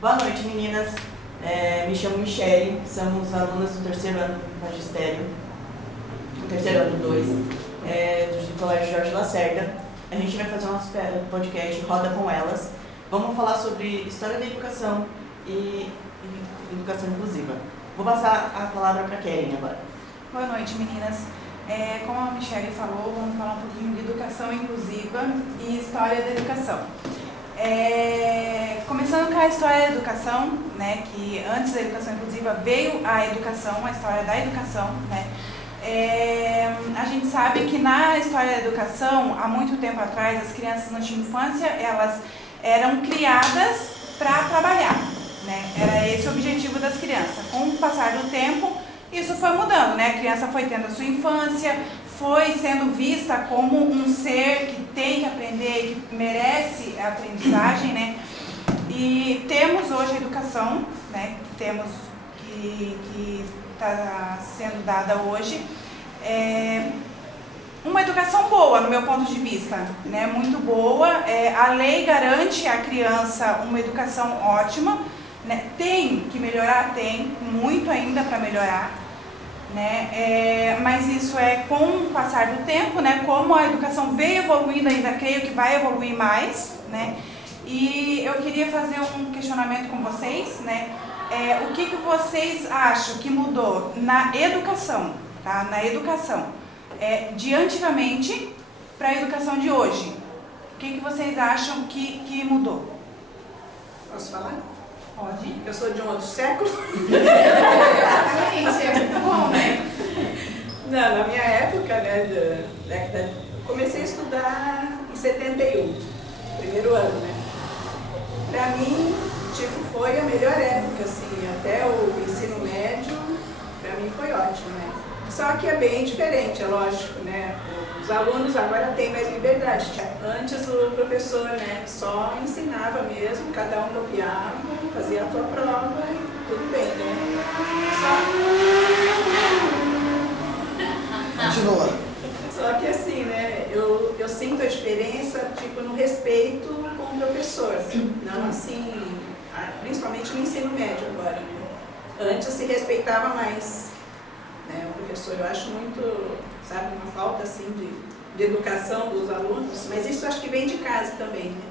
Boa noite, meninas. Me chamo Michele, somos alunas do terceiro ano do Magistério, terceiro ano 2, do Colégio Jorge Lacerda. A gente vai fazer o nosso podcast Roda com Elas. Vamos falar sobre história da educação e educação inclusiva. Vou passar a palavra para a Keren agora. Boa noite, meninas. Como a Michele falou, vamos falar um pouquinho de educação inclusiva e história da educação. Começando com a história da educação, né, que antes da educação inclusiva veio a educação, a história da educação, né. A gente sabe que na história da educação, há muito tempo atrás, as crianças na infância, elas eram criadas para trabalhar, né, era esse o objetivo das crianças. Com o passar do tempo, isso foi mudando, né, a criança foi tendo a sua infância, foi sendo vista como um ser que tem que aprender, que merece a aprendizagem, né? E temos hoje a educação, né? Temos que está sendo dada hoje, uma educação boa, no meu ponto de vista, né? Muito boa. A lei garante à criança uma educação ótima, né? Tem que melhorar, tem muito ainda para melhorar. Né? Mas isso com o passar do tempo, né? Como a educação veio evoluindo, ainda creio que vai evoluir mais, né? E eu queria fazer um questionamento com vocês, né? O que vocês acham que mudou na educação, tá? Na educação, de antigamente para a educação de hoje? O que vocês acham que mudou? Posso falar? Pode. Eu sou de um outro século. Exatamente, é muito bom, né? Não, na minha época, né, comecei a estudar em 71, primeiro ano, né? Pra mim, foi a melhor época, assim, até o ensino médio, pra mim foi ótimo, né? Só que é bem diferente, é lógico, né? Os alunos agora têm mais liberdade. Antes o professor, né, só ensinava mesmo, cada um copiava, fazia a sua prova e tudo bem, né? Continua. Só que assim, né, eu sinto a diferença, tipo, no respeito com o professor. Não assim, principalmente no ensino médio agora, né? Antes se respeitava mais, né, o professor. Eu acho muito, sabe, uma falta assim de educação dos alunos, mas isso acho que vem de casa também, né?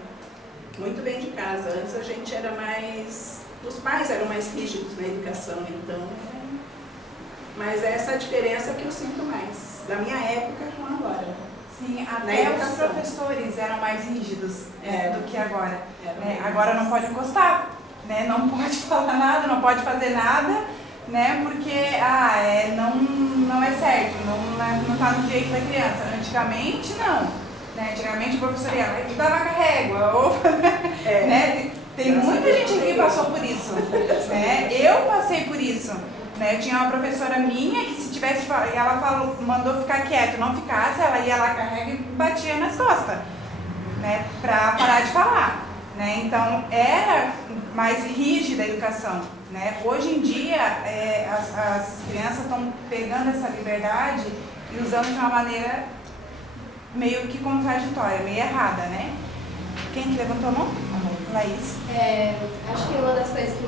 Muito bem de casa. Antes a gente era mais, os pais eram mais rígidos na educação, então, mas é essa a diferença que eu sinto mais, da minha época com agora. Sim, até os professores eram mais rígidos do que agora. Né? Agora não pode encostar, né? Não pode falar nada, não pode fazer nada, né? Porque não é certo, não está no direito da criança. Antigamente não. Né? Antigamente o professor ia dava com a régua, né? Tem muita gente aqui que passou por isso. Né? Eu passei por isso. Né? Eu tinha uma professora minha que se tivesse, ela mandou ficar quieto, não ficasse, ela ia lá com a régua e batia nas costas, né? Para parar de falar. Né? Então era mais rígida a educação. Né? Hoje em dia as crianças estão pegando essa liberdade e usando de uma maneira meio que contraditória, meio errada, né? Quem que levantou a mão? Laís. Acho que uma das coisas que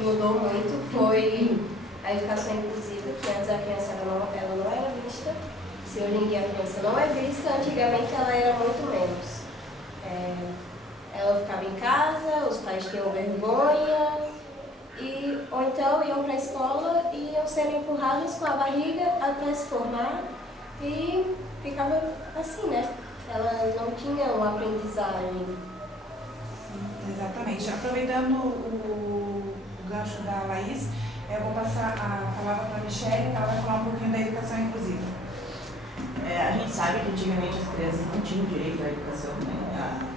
mudou muito foi a educação inclusiva, que antes a criança ela não era vista. Se hoje em dia a criança não é vista, antigamente ela era muito menos. Ela ficava em casa, os pais tinham vergonha, ou então iam para a escola e iam sendo empurrados com a barriga até se formar e ficava assim, né? Ela não tinha uma aprendizagem. Exatamente. Aproveitando o gancho da Laís, eu vou passar a palavra para a Michele, que ela vai falar um pouquinho da educação inclusiva. A gente sabe que antigamente as crianças não tinham direito à educação, né?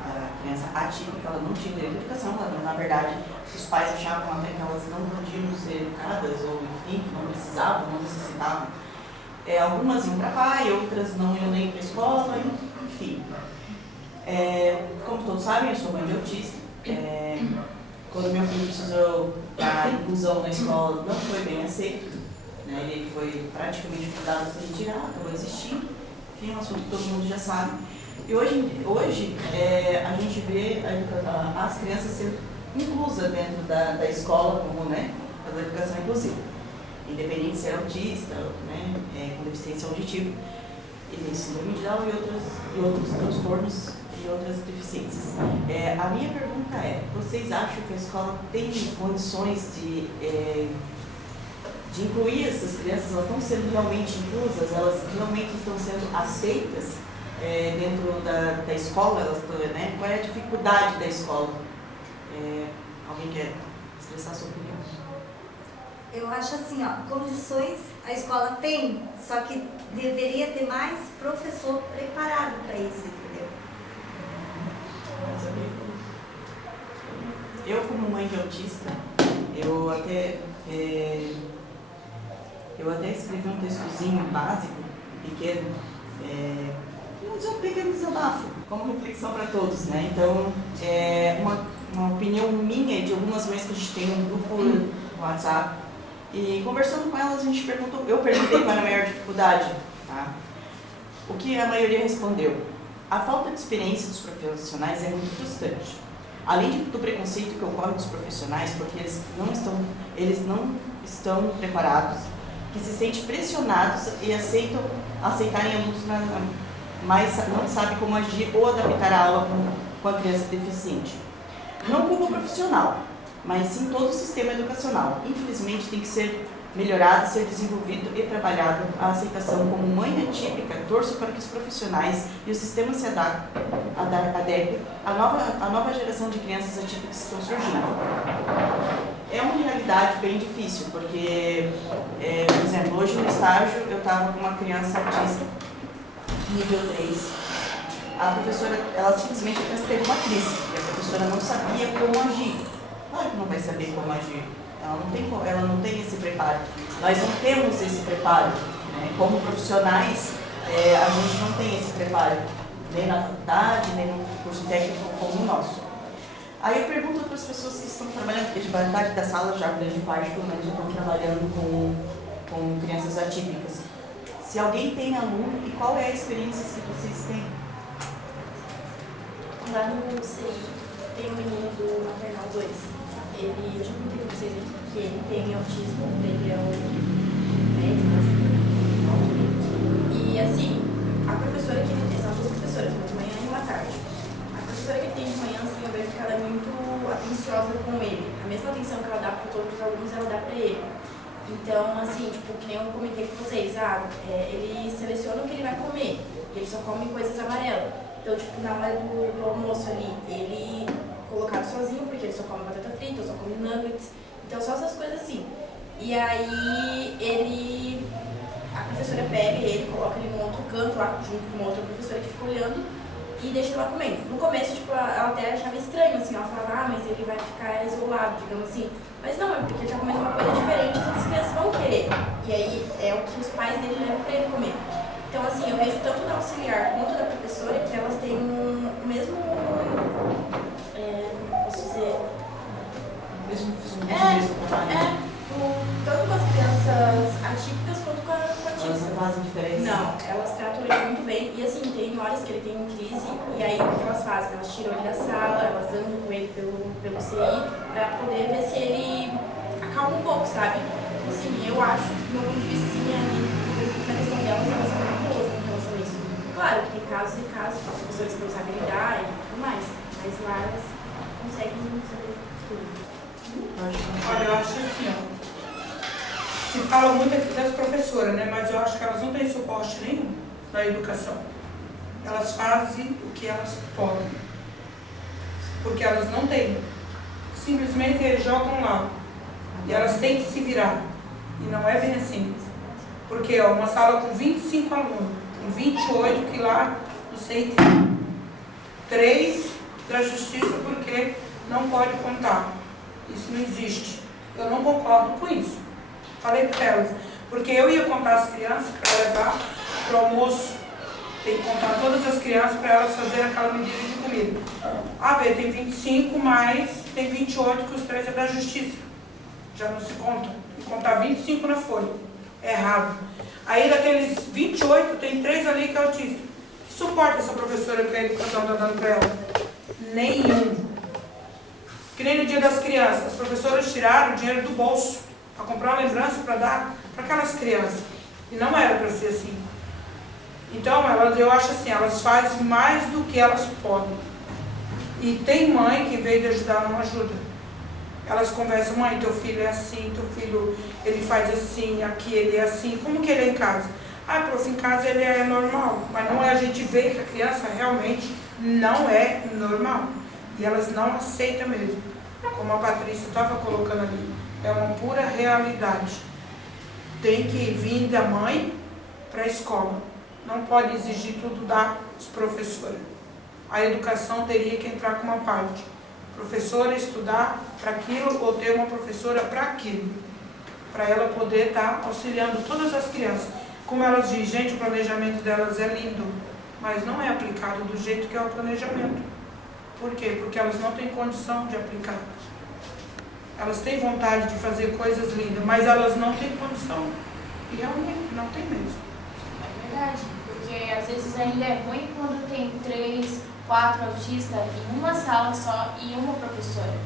A criança atípica, ela não tinha direito à educação, na verdade, os pais achavam até que elas não podiam ser educadas, ou enfim, que não precisavam, não necessitavam. Algumas iam para pai, outras não iam nem para a escola, enfim. Como todos sabem, eu sou mãe de autista. Quando meu filho precisou da inclusão na escola, não foi bem aceito. Né? Ele foi praticamente cuidado sem retirar, acabou desistindo. Enfim, um assunto que todo mundo já sabe. E hoje a gente vê as crianças sendo inclusa dentro da escola, como, né, da educação inclusiva, independente de ser autista, né, com deficiência auditiva, ele tem síndrome de Down e outros transtornos e outras deficiências. A minha pergunta é, vocês acham que a escola tem condições de incluir essas crianças? Elas estão sendo realmente inclusas? Elas realmente estão sendo aceitas dentro da escola? Né? Qual é a dificuldade da escola? Alguém quer expressar a sua opinião? Eu acho assim, ó, condições a escola tem, só que deveria ter mais professor preparado para isso, entendeu? Eu, como mãe de autista, eu até escrevi um textozinho básico, pequeno, um pequeno desabafo, como reflexão para todos, né? Então, uma opinião minha de algumas mães que a gente tem no grupo no WhatsApp, e conversando com elas, eu perguntei qual era a maior dificuldade, tá? O que a maioria respondeu? A falta de experiência dos profissionais é muito frustrante. Além do preconceito que ocorre dos profissionais, porque eles não estão preparados, que se sentem pressionados e aceitarem alunos, mas não sabem como agir ou adaptar a aula com a criança deficiente. Não culpa o profissional, mas sim todo o sistema educacional. Infelizmente, tem que ser melhorado, ser desenvolvido e trabalhado a aceitação. Como mãe atípica, torço para que os profissionais e o sistema se adequem à nova geração de crianças atípicas que estão surgindo. É uma realidade bem difícil, porque, por exemplo, hoje no estágio eu estava com uma criança autista, nível 3. A professora, ela simplesmente teve uma crise, e a professora não sabia como agir. Claro que não vai saber como agir. Ela não tem esse preparo. Nós não temos esse preparo. Né? Como profissionais, a gente não tem esse preparo, nem na faculdade, nem no curso técnico como o nosso. Aí eu pergunto para as pessoas que estão trabalhando, porque de metade da sala, já grande parte, pelo menos, já estão trabalhando com crianças atípicas. Se alguém tem aluno, e qual é a experiência que vocês têm? Lá no CI, tem um menino do Maternal 2. Ele, eu já contei com vocês aqui que ele tem autismo, ele é um médico. E assim, a professora que ele tem, são duas professoras, uma de manhã e uma tarde. A professora que ele tem de manhã, assim, eu vejo que ela é muito atenciosa com ele. A mesma atenção que ela dá para todos os alunos, ela dá para ele. Então, assim, tipo, que nem eu comentei com vocês, ele seleciona o que ele vai comer, ele só come coisas amarelas. Então, tipo, na hora do almoço ali, ele colocado sozinho, porque ele só come batata frita, só come nuggets, então só essas coisas assim. E aí a professora pega ele, coloca ele num outro canto lá, junto com uma outra professora que fica olhando e deixa ele lá comendo. No começo, tipo, ela até achava estranho, assim, ela falava, mas ele vai ficar isolado, digamos assim. Mas não, é porque ele tá comendo uma coisa diferente, então as crianças vão querer. E aí é o que os pais dele levam pra ele comer. Então, assim, eu vejo tanto da auxiliar quanto da professora que elas têm o mesmo, como posso dizer? Mesmo Tanto com as crianças atípicas quanto com a atípica. Elas não fazem diferença? Não, elas tratam ele muito bem. E assim, tem horas que ele tem crise, e aí o que elas fazem? Elas tiram ele da sala, elas andam com ele pelo CI, pra poder ver se ele acalma um pouco, sabe? Assim, eu acho que, do meu ponto de vista, assim, na questão delas, elas são muito boas em relação a isso. Claro que tem casos e casos, as pessoas que não sabem lidar e tudo mais, mas lá elas conseguem saber tudo. Olha, eu acho assim, ó. Se fala muito aqui das professoras, né? Mas eu acho que elas não têm suporte nenhum na educação. Elas fazem o que elas podem. Porque elas não têm. Simplesmente eles jogam lá. E elas têm que se virar. E não é bem assim. Porque, ó, uma sala com 25 alunos, com 28 que lá, não sei, 3 da justiça porque não pode contar. Isso não existe. Eu não concordo com isso. Falei para elas, porque eu ia contar as crianças para levar para o almoço. Tem que contar todas as crianças para elas fazerem aquela medida de comida. Vê, tem 25, mas tem 28 que os 3 é da justiça. Já não se conta. Tem que contar 25 na folha. É errado. Aí daqueles 28, tem 3 ali que é autista. Que suporta essa professora que a educação está dando para ela? Nenhum. Que nem no Dia das Crianças, as professoras tiraram o dinheiro do bolso para comprar uma lembrança para dar para aquelas crianças. E não era para ser assim. Então, eu acho assim, elas fazem mais do que elas podem. E tem mãe que, em vez de ajudar, não ajuda. Elas conversam: mãe, teu filho é assim, teu filho, ele faz assim, aqui ele é assim. Como que ele é em casa? Ah, prof, em casa ele é normal. Mas não é, a gente vê que a criança realmente não é normal. E elas não aceitam mesmo. Como a Patrícia estava colocando ali. É uma pura realidade. Tem que vir da mãe para a escola. Não pode exigir tudo das professoras. A educação teria que entrar com uma parte. Professora estudar para aquilo ou ter uma professora para aquilo. Para ela poder estar auxiliando todas as crianças. Como elas dizem, gente, o planejamento delas é lindo, mas não é aplicado do jeito que é o planejamento. Por quê? Porque elas não têm condição de aplicar. Elas têm vontade de fazer coisas lindas, mas elas não têm condição. E realmente não tem mesmo. É verdade, porque às vezes ainda é ruim quando tem 3, 4 autistas em uma sala só e uma professora.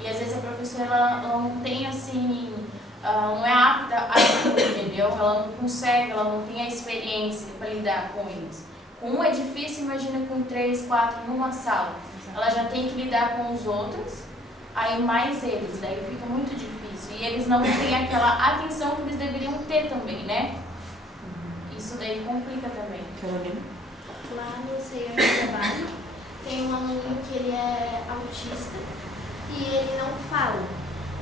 E às vezes a professora ela não tem assim, não é apta a tudo, entendeu? Ela não consegue, ela não tem a experiência para lidar com eles. Com um é difícil, imagina com 3, 4 numa sala. Ela já tem que lidar com os outros, aí mais eles, daí fica muito difícil. E eles não têm aquela atenção que eles deveriam ter também, né? Isso daí complica também. Lá no CEA de trabalho, tem um aluno que ele é autista e ele não fala.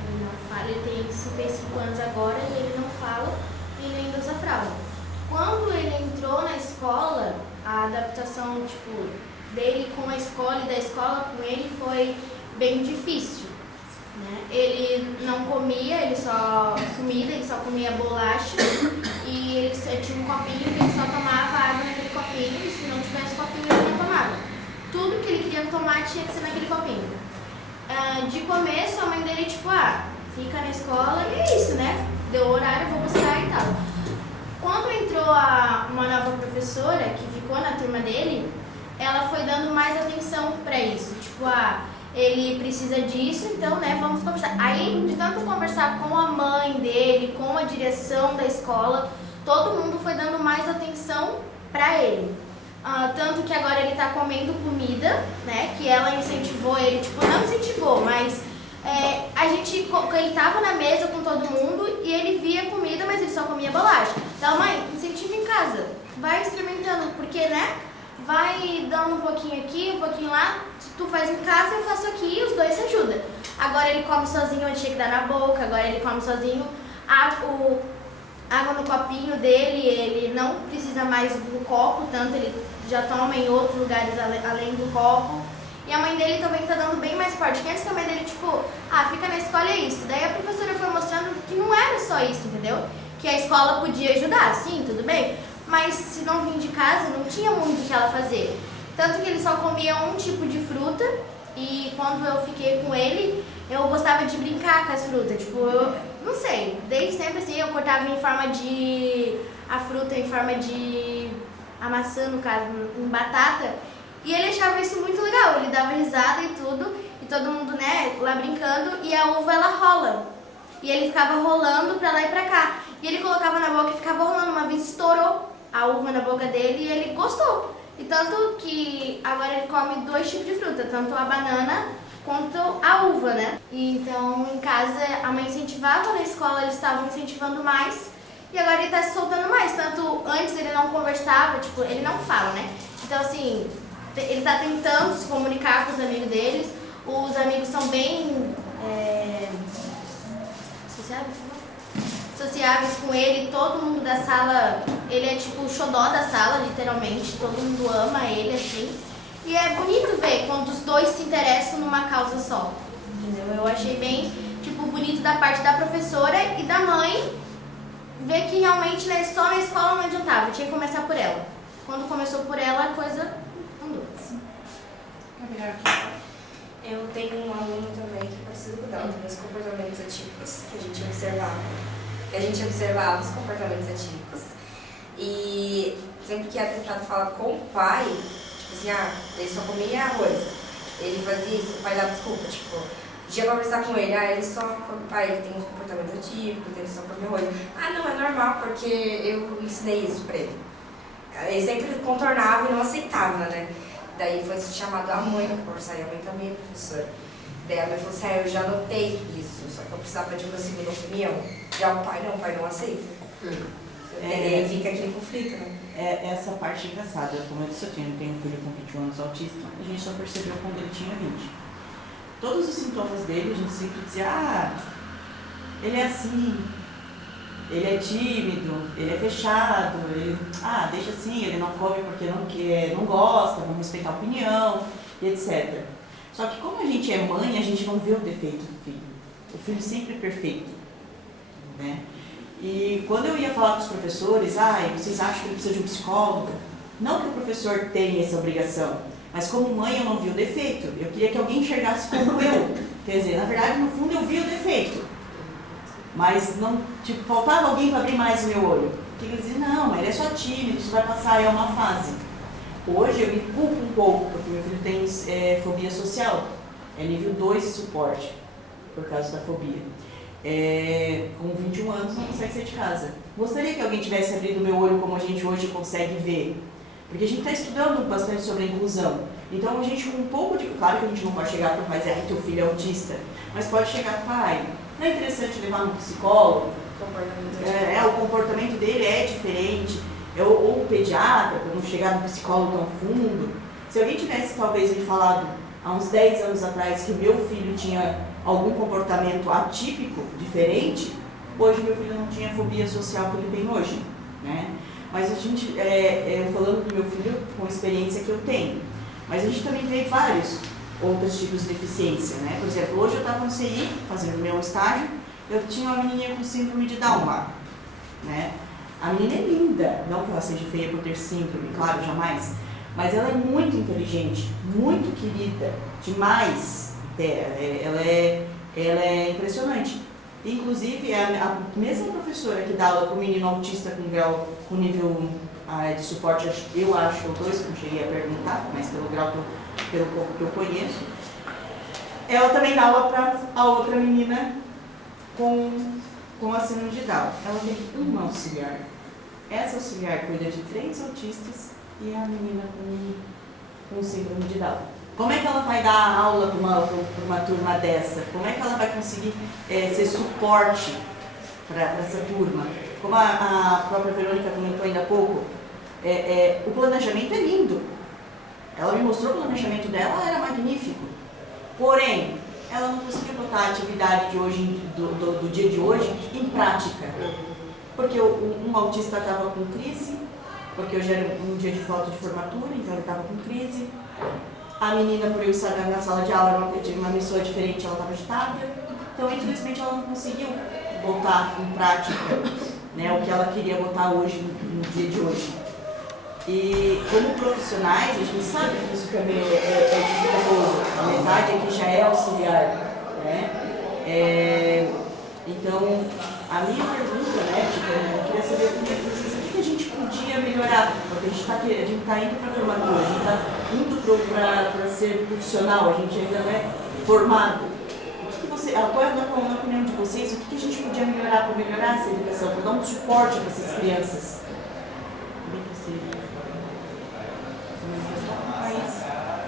Ele não fala, ele fez 5 anos agora e ele não fala e ele ainda usa fralda. Quando ele entrou na escola, a adaptação dele com a escola e da escola com ele foi bem difícil. Né? Ele não comia, ele só comia bolacha e ele tinha um copinho que ele só tomava água naquele copinho, e se não tivesse copinho ele não tomava. Tudo que ele queria tomar tinha que ser naquele copinho. De começo a mãe dele fica na escola e é isso, né? Deu horário, vou buscar e tal. Quando entrou uma nova professora que ficou na turma dele, ela foi dando mais atenção pra isso, ele precisa disso, então, né, vamos conversar. Aí, de tanto conversar com a mãe dele, com a direção da escola, todo mundo foi dando mais atenção pra ele. Tanto que agora ele tá comendo comida, né, que ela incentivou ele, não incentivou, mas ele tava na mesa com todo mundo e ele via comida, mas ele só comia bolacha. Então, mãe, incentiva em casa, vai experimentando, porque, né, vai dando um pouquinho aqui, um pouquinho lá, se tu faz em casa, eu faço aqui e os dois se ajudam. Agora ele come sozinho onde tinha que dar na boca, agora ele come sozinho água no copinho dele, ele não precisa mais do copo, tanto ele já toma em outros lugares além do copo. E a mãe dele também tá dando bem mais forte, que antes que a mãe dele, fica na escola é isso. Daí a professora foi mostrando que não era só isso, entendeu? Que a escola podia ajudar, sim, tudo bem, mas se não vir de casa, não tinha muito o que ela fazer. Tanto que ele só comia um tipo de fruta e quando eu fiquei com ele, eu gostava de brincar com as frutas. Eu não sei, desde sempre assim, eu cortava a fruta em forma de a maçã, no caso, em batata. E ele achava isso muito legal, ele dava risada e tudo, e todo mundo, né, lá brincando, e a uva ela rola. E ele ficava rolando pra lá e pra cá. E ele colocava na boca e ficava rolando. Uma vez estourou a uva na boca dele e ele gostou. E tanto que agora ele come 2 tipos de fruta, tanto a banana quanto a uva, né? E então em casa a mãe incentivava, na escola eles estavam incentivando mais. E agora ele tá se soltando mais. Tanto antes ele não conversava, ele não fala, né? Então assim, ele tá tentando se comunicar com os amigos deles. Os amigos são bem sociáveis com ele, todo mundo da sala, ele é o xodó da sala, literalmente, todo mundo ama ele, assim. E é bonito ver quando os dois se interessam numa causa só, entendeu? Eu achei bem, bonito da parte da professora e da mãe, ver que realmente só na escola não adiantava, tinha que começar por ela. Quando começou por ela, a coisa andou. Eu tenho um aluno também que precisa cuidar dos meus comportamentos atípicos, que a gente observava os comportamentos atípicos. E sempre que era tentado falar com o pai, ele só comia arroz. Ele fazia isso, o pai dava desculpa, Tinha que conversar com ele, ele só, ele tem um comportamento atípico, ele só come arroz. Não, é normal, porque eu ensinei isso pra ele. Ele sempre contornava e não aceitava, né? Daí foi chamado a mãe pra conversar, e a mãe também é professora. Daí a mãe falou assim, eu já notei isso, só que eu precisava de uma segunda opinião. Já o pai não aceita. Aí fica aquele conflito, né? Essa parte engraçada, como eu disse, eu tenho um filho com 21 anos autista, a gente só percebeu quando ele tinha 20. Todos os sintomas dele, a gente sempre dizia, ele é assim, ele é tímido, ele é fechado, ele, deixa assim, ele não come porque não quer, não gosta, vamos respeitar a opinião, e etc. Só que como a gente é mãe, a gente não vê o defeito do filho. O filho sempre é perfeito, né? E quando eu ia falar com os professores, vocês acham que ele precisa de um psicólogo? Não que o professor tenha essa obrigação, mas como mãe eu não vi o defeito. Eu queria que alguém enxergasse como eu. Quer dizer, na verdade, no fundo eu vi o defeito. Mas não, faltava alguém para abrir mais o meu olho. Porque eu dizia, não, mas ele é só tímido, isso vai passar, é uma fase. Hoje eu me culpo um pouco, porque meu filho tem fobia social. É nível 2 de suporte, por causa da fobia. Com 21 anos não consegue sair de casa. Gostaria que alguém tivesse abrido o meu olho como a gente hoje consegue ver. Porque a gente está estudando bastante sobre a inclusão. Então a gente com um pouco de... Claro que a gente não pode chegar para o pai e dizer, teu filho é autista. Mas pode chegar, pai, não é interessante levar no psicólogo? O comportamento dele é diferente. Ou o pediatra, para não chegar no psicólogo tão fundo. Se alguém tivesse talvez me falado há uns 10 anos atrás que meu filho tinha algum comportamento atípico, diferente, hoje meu filho não tinha a fobia social que ele tem hoje, né? Mas a gente, falando do meu filho com a experiência que eu tenho, mas a gente também vê vários outros tipos de deficiência, né? Por exemplo, hoje eu estava no CI, fazendo meu estágio, eu tinha uma menininha com síndrome de Down lá, né? A menina é linda, não que ela seja feia por ter síndrome, claro, jamais, mas ela é muito inteligente, muito querida, demais, ela é impressionante. Inclusive, a mesma professora que dá aula para o menino autista com nível de suporte, eu acho, ou 2, não cheguei a perguntar, mas pelo grau, pelo pouco que eu conheço, ela também dá aula para a outra menina com a síndrome de Down. Ela tem uma auxiliar. Essa auxiliar cuida de 3 autistas e a menina com síndrome de Down. Como é que ela vai dar aula para uma turma dessa? Como é que ela vai conseguir ser suporte para essa turma? Como a própria Verônica comentou ainda há pouco, o planejamento é lindo. Ela me mostrou o planejamento dela, era magnífico. Porém, ela não conseguiu botar a atividade de hoje, do dia de hoje em prática. Porque um autista estava com crise, porque hoje era um dia de foto de formatura, então ele estava com crise. A menina, por eu estar na sala de aula, eu tive uma pessoa diferente, ela estava agitada. Então, infelizmente, ela não conseguiu botar em prática, né, o que ela queria botar hoje, no dia de hoje. E, como profissionais, a gente sabe que isso também é dificultoso. A metade aqui já é auxiliar, né? Então, a minha pergunta, né, eu queria saber o que a gente podia melhorar, porque a gente está indo para a formatura, a gente está indo para ser profissional, a gente ainda não é formado. Qual é a opinião de vocês? O que a gente podia melhorar para melhorar essa educação, para dar um suporte para essas crianças?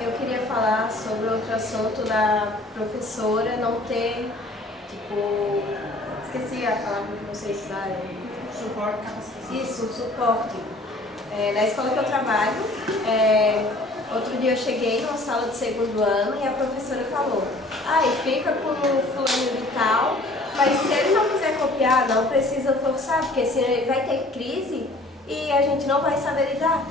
Eu queria falar sobre outro assunto da professora não ter, esqueci a palavra que vocês usaram. Suporte, capacitação. Isso, suporte. Na escola que eu trabalho, outro dia eu cheguei numa sala de 2º ano e a professora falou, fica com o fulano de tal, mas se ele não quiser copiar, não precisa forçar, porque senão ele vai ter crise e a gente não vai saber lidar.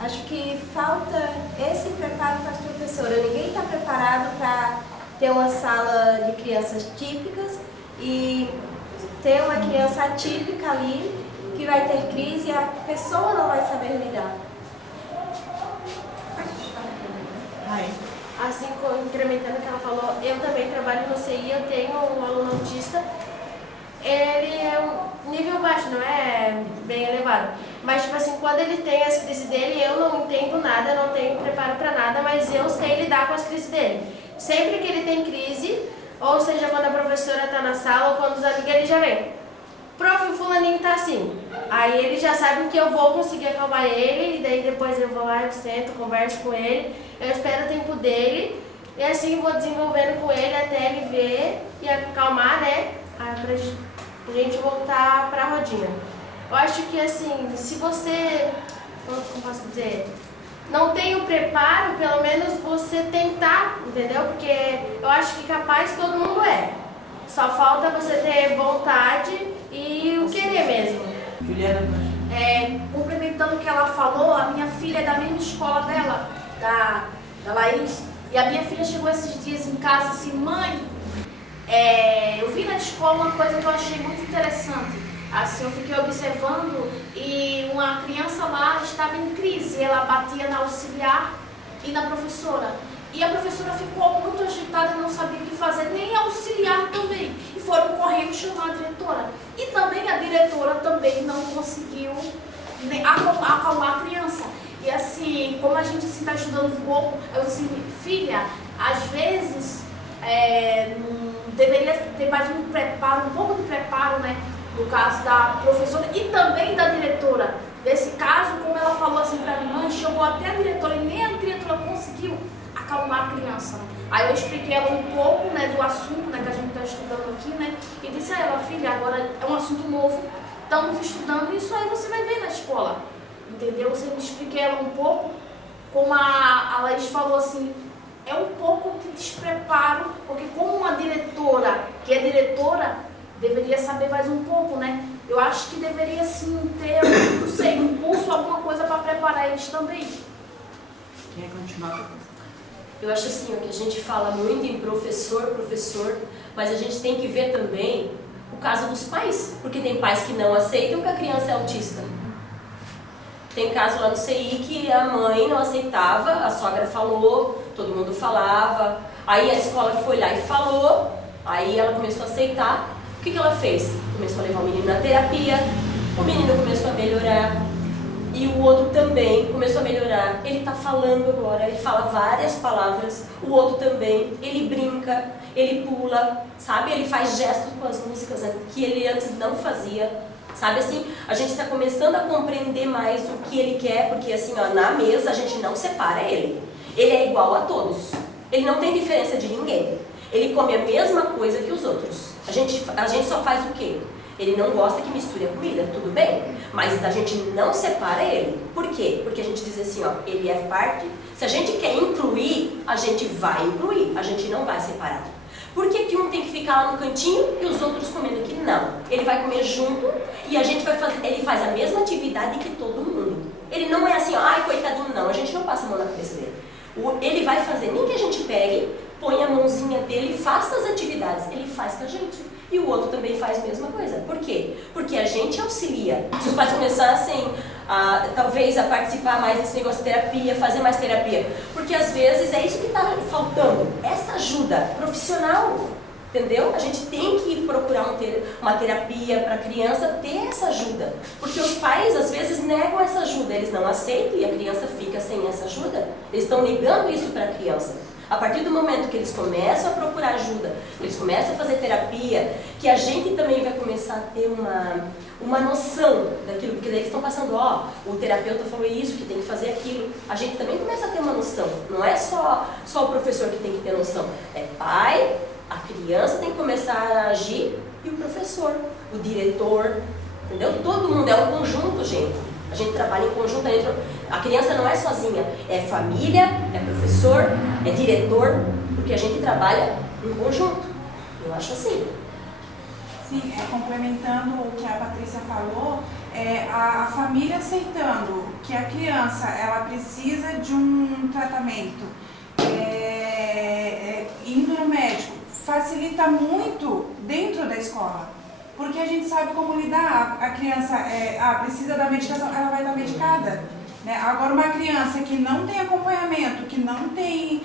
Acho que falta esse preparo para as professoras. Ninguém está preparado para ter uma sala de crianças típicas e ter uma criança atípica ali que vai ter crise e a pessoa não vai saber lidar. Assim, incrementando o que ela falou, eu também trabalho no CI, eu tenho um aluno autista. Ele é um nível baixo, não é bem elevado. Mas, quando ele tem as crises dele, eu não entendo nada, não tenho preparo para nada, mas eu sei lidar com as crises dele. Sempre que ele tem crise, Ou seja, quando a professora está na sala ou quando os amigos, ele já vem. Prof, o fulaninho tá assim. Aí ele já sabe que eu vou conseguir acalmar ele, e daí depois eu vou lá, eu sento, converso com ele, eu espero o tempo dele, e assim vou desenvolvendo com ele até ele ver e acalmar, né? Pra gente voltar pra rodinha. Eu acho que assim, se você, como posso dizer, não tem o preparo, pelo menos você tentar, entendeu? Porque eu acho que capaz todo mundo é. Só falta você ter vontade e o querer mesmo. Juliana, Complementando o que ela falou, a minha filha é da mesma escola dela, da Laís, e a minha filha chegou esses dias em casa assim, mãe, eu vi na escola uma coisa que eu achei muito interessante. Assim, eu fiquei observando e uma criança lá estava em crise, ela batia na auxiliar e na professora. E a professora ficou muito agitada e não sabia o que fazer, nem a auxiliar também. E foram correndo chamar a diretora. E também a diretora também não conseguiu acalmar a criança. E assim, como a gente está estudando um pouco, eu disse, filha, às vezes deveria ter mais um preparo, um pouco de preparo, né? No caso da professora e também da diretora. Nesse caso, como ela falou assim para mim, mãe, chegou até a diretora e nem a diretora conseguiu acalmar a criança. Aí eu expliquei ela um pouco, né, do assunto, né, que a gente está estudando aqui, né, e disse a ela, filha, agora é um assunto novo, estamos estudando isso aí você vai ver na escola, entendeu? Você me expliquei ela um pouco, como a Laís falou assim, é um pouco de despreparo, porque como uma diretora, que é diretora, deveria saber mais um pouco, né? Eu acho que deveria sim ter, não sei, um curso, alguma coisa para preparar eles também. quer continuar? Eu acho assim, que a gente fala muito em professor, mas a gente tem que ver também o caso dos pais, porque tem pais que não aceitam que a criança é autista. Tem caso lá no CI que a mãe não aceitava, a sogra falou, todo mundo falava, aí a escola foi lá e falou, aí ela começou a aceitar. O que ela fez? Começou a levar o menino na terapia, o menino começou a melhorar e o outro também começou a melhorar. Ele está falando agora, ele fala várias palavras, o outro também, ele brinca, ele pula, sabe? Ele faz gestos com as músicas que ele antes não fazia, sabe assim? A gente está começando a compreender mais o que ele quer, porque assim, ó, na mesa a gente não separa ele. Ele é igual a todos, ele não tem diferença de ninguém. Ele come a mesma coisa que os outros. A gente só faz o quê? Ele não gosta que misture a comida, tudo bem? Mas a gente não separa ele. Por quê? Porque a gente diz assim, ó, ele é parte. Se a gente quer incluir, a gente vai incluir, a gente não vai separar. Por que um tem que ficar lá no cantinho e os outros comendo aqui? Não. Ele vai comer junto e a gente vai fazer, ele faz a mesma atividade que todo mundo. Ele não é assim, ó, ai, coitadinho, não, a gente não passa a mão na cabeça dele. Ele vai fazer, nem que a gente pegue, põe a mãozinha dele e faça as atividades, ele faz com a gente. E o outro também faz a mesma coisa. Por quê? Porque a gente auxilia. Se os pais começassem, talvez, a participar mais desse negócio de terapia, fazer mais terapia, porque às vezes é isso que está faltando, essa ajuda profissional, entendeu? A gente tem que procurar uma terapia para a criança ter essa ajuda, porque os pais às vezes negam essa ajuda, eles não aceitam e a criança fica sem essa ajuda, eles estão negando isso para a criança. A partir do momento que eles começam a procurar ajuda, que eles começam a fazer terapia, que a gente também vai começar a ter uma noção daquilo, porque daí eles estão passando, ó, o terapeuta falou isso, que tem que fazer aquilo. A gente também começa a ter uma noção, não é só o professor que tem que ter noção, é pai, a criança tem que começar a agir e o professor, o diretor, entendeu? Todo mundo é um conjunto, gente. A gente trabalha em conjunto, a criança não é sozinha, é família, é professor, é diretor, porque a gente trabalha em conjunto. Eu acho assim. Sim, complementando o que a Patrícia falou, a família aceitando que a criança ela precisa de um tratamento, indo no médico, facilita muito dentro da escola. Porque a gente sabe como lidar, a criança precisa da medicação, ela vai estar medicada. Né? Agora, uma criança que não tem acompanhamento, que não tem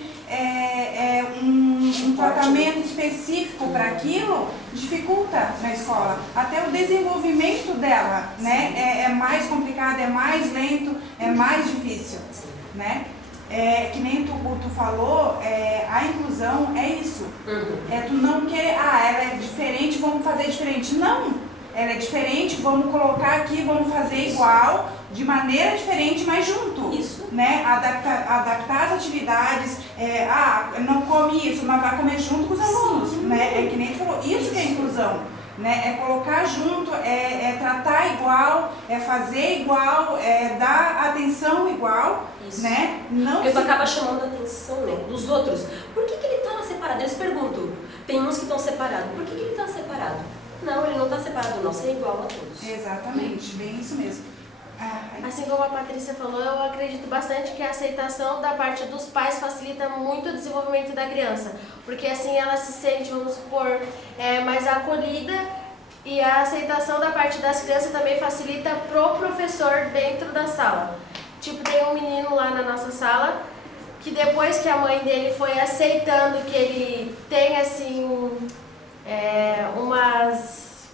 um tratamento específico para aquilo, dificulta na escola. Até o desenvolvimento dela, né? É mais complicado, é mais lento, é mais difícil. Né? que nem tu falou, a inclusão é isso. É tu não querer, ela é diferente, vamos fazer diferente. Não, ela é diferente, vamos colocar aqui, vamos fazer igual, de maneira diferente, mas junto. Isso. Né? Adaptar as atividades, não come isso, mas vai comer junto com os alunos. Né? É que nem tu falou, isso que é inclusão. Né? É colocar junto, é tratar igual, é fazer igual, é dar atenção igual. Isso. Né? Não Porque acaba chamando a atenção, né, dos outros. Por que ele está lá separado? Eles perguntam. Tem uns que estão separados. Por que ele está separado? Não, ele não está separado. O nosso é igual a todos. Exatamente, bem isso mesmo. Assim como a Patrícia falou, eu acredito bastante que a aceitação da parte dos pais facilita muito o desenvolvimento da criança. Porque assim ela se sente, vamos supor, mais acolhida, e a aceitação da parte das crianças também facilita pro professor dentro da sala. Tipo, tem um menino lá na nossa sala que depois que a mãe dele foi aceitando que ele tem assim umas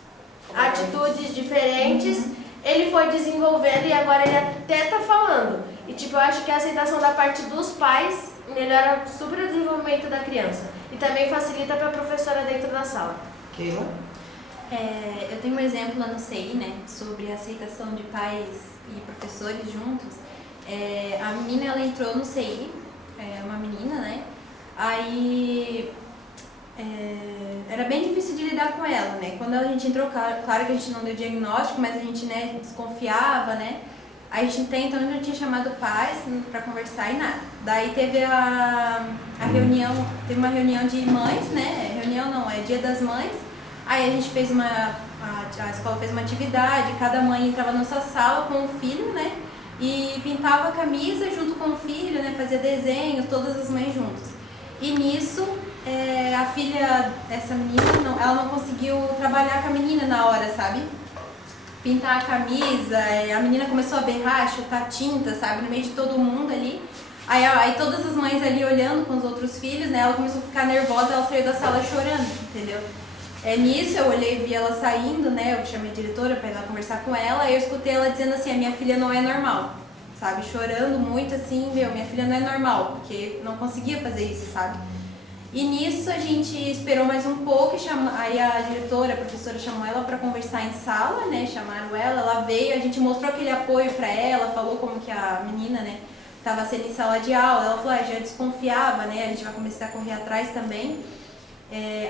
atitudes diferentes, ele foi desenvolvendo e agora ele até tá falando. E tipo, eu acho que a aceitação da parte dos pais melhora super o desenvolvimento da criança. E também facilita para a professora dentro da sala. Keila? Eu tenho um exemplo lá no CI, né, sobre a aceitação de pais e professores juntos. A menina, ela entrou no CI, uma menina, né, aí era bem difícil de lidar com ela, né, quando a gente entrou, claro que a gente não deu diagnóstico, mas a gente, né, desconfiava, né, a gente até então já tinha chamado pais para conversar e nada. Daí teve a reunião, teve uma reunião de mães, né, reunião não, Dia das Mães. Aí a gente fez a escola fez uma atividade, cada mãe entrava na sua sala com o filho, né? E pintava a camisa junto com o filho, né? Fazia desenhos, todas as mães juntas. E nisso, a filha dessa menina, ela não conseguiu trabalhar com a menina na hora, sabe? Pintar a camisa, a menina começou a berrar, chutar tinta, sabe? No meio de todo mundo ali. Aí todas as mães ali olhando com os outros filhos, né? Ela começou a ficar nervosa, ela saiu da sala chorando, entendeu? Nisso eu olhei e vi ela saindo, né, eu chamei a diretora para ir lá conversar com ela, e eu escutei ela dizendo assim, a minha filha não é normal, sabe, chorando muito assim, minha filha não é normal, porque não conseguia fazer isso, sabe. E nisso a gente esperou mais um pouco, aí a diretora, a professora chamou ela para conversar em sala, né, chamaram ela veio, a gente mostrou aquele apoio para ela, falou como que a menina, né, estava sendo em sala de aula, ela falou, já desconfiava, né, a gente vai começar a correr atrás também.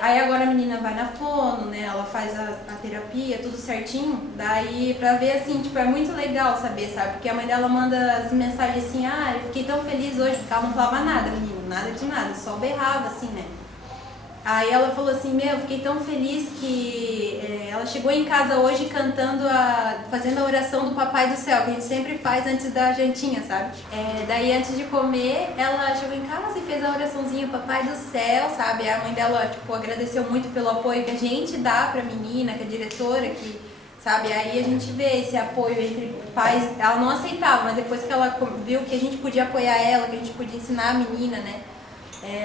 Aí agora a menina vai na fono, né, ela faz a terapia, tudo certinho, daí pra ver assim, tipo, é muito legal saber, sabe, porque a mãe dela manda as mensagens assim, eu fiquei tão feliz hoje, porque ela não falava nada, menina, nada de nada, só berrava assim, né. Aí ela falou assim, fiquei tão feliz que ela chegou em casa hoje cantando, fazendo a oração do Papai do Céu, que a gente sempre faz antes da jantinha, sabe? Daí antes de comer, ela chegou em casa e fez a oraçãozinha Papai do Céu, sabe? A mãe dela, tipo, agradeceu muito pelo apoio que a gente dá pra menina, que é a diretora, que, sabe? Aí a gente vê esse apoio entre pais, ela não aceitava, mas depois que ela viu que a gente podia apoiar ela, que a gente podia ensinar a menina, né?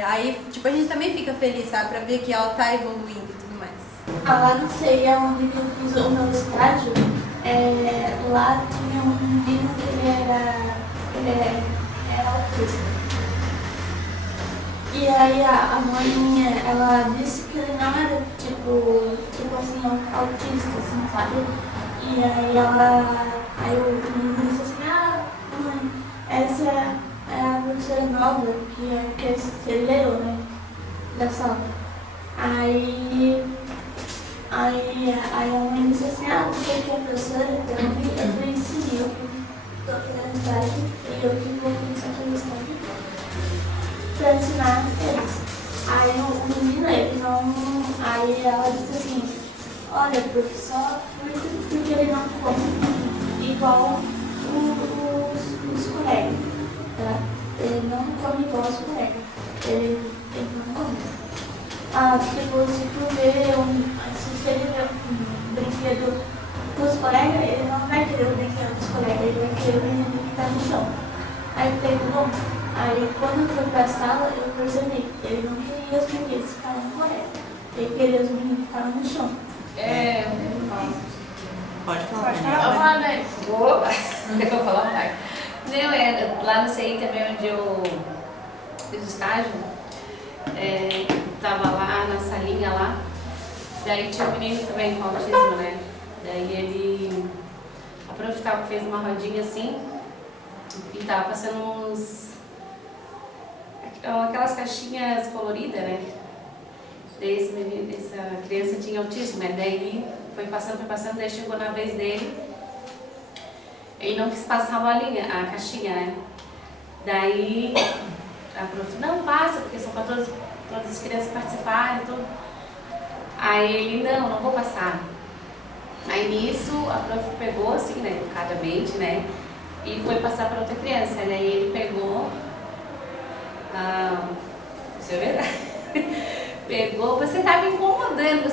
Aí, tipo, a gente também fica feliz, sabe, pra ver que ela tá evoluindo e tudo mais. Lá no CEI, onde eu fiz o meu estágio, lá tinha um menino que ele era autista. E aí a mãe, ela disse que ele não era, tipo assim, autista, assim, sabe? E aí o menino disse assim, mãe, essa é a professora nova que você leu, né, da sala. Aí a mãe disse assim, você que é professora, então eu falei, sim, eu tô fazendo estágio e eu que vou começar a fazer estágio pra ensinar eles. Aí o menino, ele não, aí ela disse assim, olha, professor, porque ele não come igual os colegas. Tá? Ele não come igual os colegas. Ele não come. Tipo, se tu vê se ele vê um brinquedo dos colegas, ele não vai querer o brinquedo dos colegas, ele vai querer o brinquedo que tá no chão. Aí eu falei, bom, aí quando eu fui pra sala, eu percebi que ele não queria os brinquedos que estavam no colega. Ele queria os brinquedos que estavam no chão. Pode falar. Eu falei. Opa! Eu vou falar, pai. aconteceu lá no CI também, onde eu fiz estágio, tava lá na salinha lá, daí tinha um menino também com autismo, né? Daí a prof fez uma rodinha assim e tava passando aquelas caixinhas coloridas, né? Daí essa criança tinha autismo, né? Daí foi passando, daí chegou na vez dele, ele não quis passar a caixinha, né? Daí a prof, não passa, porque são para todas as crianças participarem e tudo. Aí ele, não vou passar. Aí nisso a prof pegou assim, né, educadamente, né, e foi passar para outra criança. Daí ele pegou, isso é verdade, pegou, você tá me incomodando,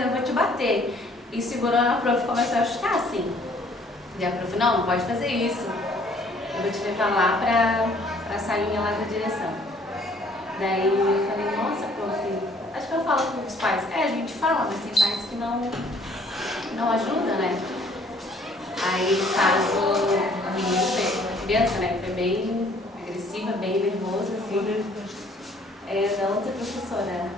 eu vou te bater. E segurou na prof e começou a chutar assim. E a prof, não pode fazer isso, eu vou te levar lá pra salinha lá da direção. Daí eu falei, nossa prof, acho que eu falo com os pais. A gente fala, mas tem pais que não ajuda, né? Aí no caso, a criança, né, foi bem agressiva, bem nervosa, assim. Da outra professora.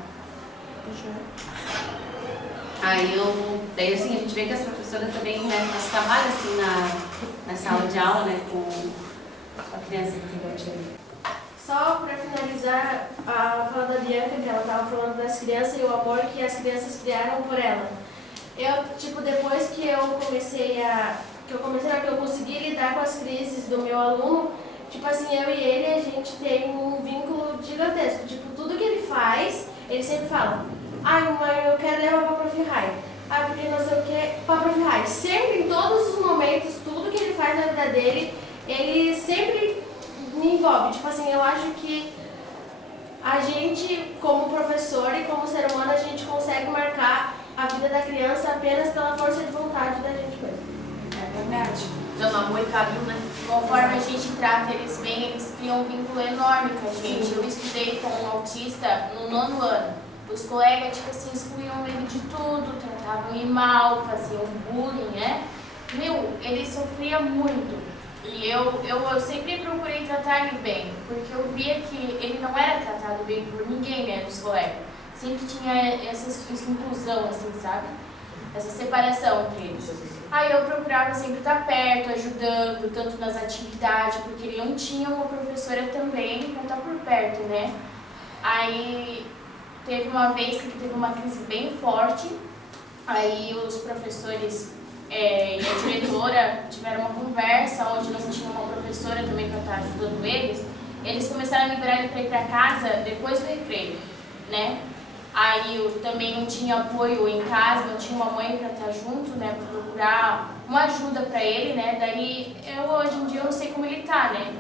Daí assim, a gente vê que as professoras também, né, elas trabalham assim na sala de aula, né, com a criança que tem autismo. Só para finalizar a fala da Bianca, que ela estava falando das crianças e o amor que as crianças criaram por ela. Depois que eu consegui lidar com as crises do meu aluno, eu e ele, a gente tem um vínculo gigantesco. Tudo que ele faz, ele sempre fala, mãe, eu quero levar pra Prof. Rai. Porque não sei o que, pra Prof. Rai. Sempre, em todos os momentos, tudo que ele faz na vida dele, ele sempre me envolve. Eu acho que a gente, como professor e como ser humano, a gente consegue marcar a vida da criança apenas pela força de vontade da gente mesmo. É verdade. Dando amor e carinho, né? Conforme a gente trata eles bem, eles criam um vínculo enorme com a gente. Eu estudei com um autista no 9º ano. Os colegas, excluíam ele de tudo, tratavam ele mal, faziam bullying, né? Ele sofria muito. E eu sempre procurei tratar ele bem, porque eu via que ele não era tratado bem por ninguém, né, dos colegas. Sempre tinha essa inclusão, assim, sabe? Essa separação entre eles. Aí eu procurava sempre estar perto, ajudando, tanto nas atividades, porque ele não tinha uma professora também para estar por perto, né? Aí teve uma vez que teve uma crise bem forte, aí os professores e a diretora tiveram uma conversa onde nós tínhamos uma professora também para estar ajudando eles. Eles começaram a liberar ele para ir para casa depois do recreio, né? Aí eu também não tinha apoio em casa, não tinha uma mãe para estar junto, né, para procurar uma ajuda para ele, né? Daí hoje em dia eu não sei como ele tá, né?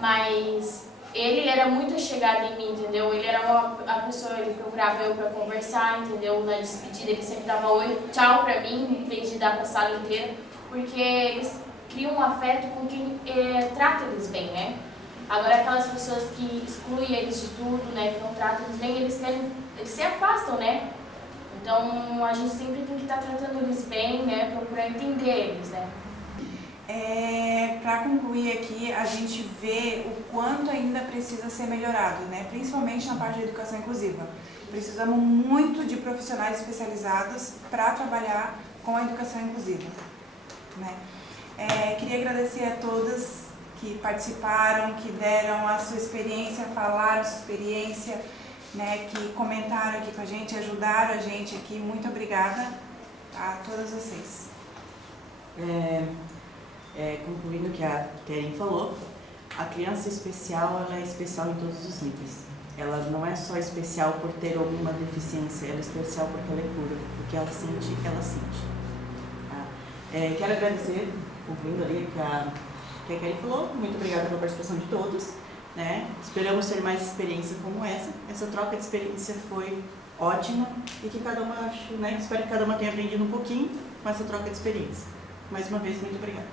Mas ele era muito chegado em mim, entendeu? Ele era a pessoa, ele procurava eu para conversar, entendeu? Na despedida ele sempre dava oi, tchau para mim, em vez de dar para a sala inteira, porque eles criam um afeto com quem trata eles bem, né? Agora aquelas pessoas que excluem eles de tudo, né, que não tratam eles bem, eles se afastam, né? Então a gente sempre tem que estar tratando eles bem, né, procurar entender eles, né? Para concluir aqui, a gente vê o quanto ainda precisa ser melhorado, né? Principalmente na parte da educação inclusiva. Precisamos muito de profissionais especializados para trabalhar com a educação inclusiva, né? Queria agradecer a todas que participaram, que deram a sua experiência, falaram a sua experiência, né, que comentaram aqui com a gente, ajudaram a gente aqui. Muito obrigada a todas vocês. Concluindo o que a Keren falou, a criança especial, ela é especial em todos os níveis. Ela não é só especial por ter alguma deficiência, ela é especial porque ela é pura, porque ela sente, Tá? Quero agradecer, concluindo ali que a Keren falou, muito obrigada pela participação de todos, né? Esperamos ter mais experiência como essa. Essa troca de experiência foi ótima e que cada uma, espero que cada uma tenha aprendido um pouquinho com essa troca de experiência. Mais uma vez, muito obrigada.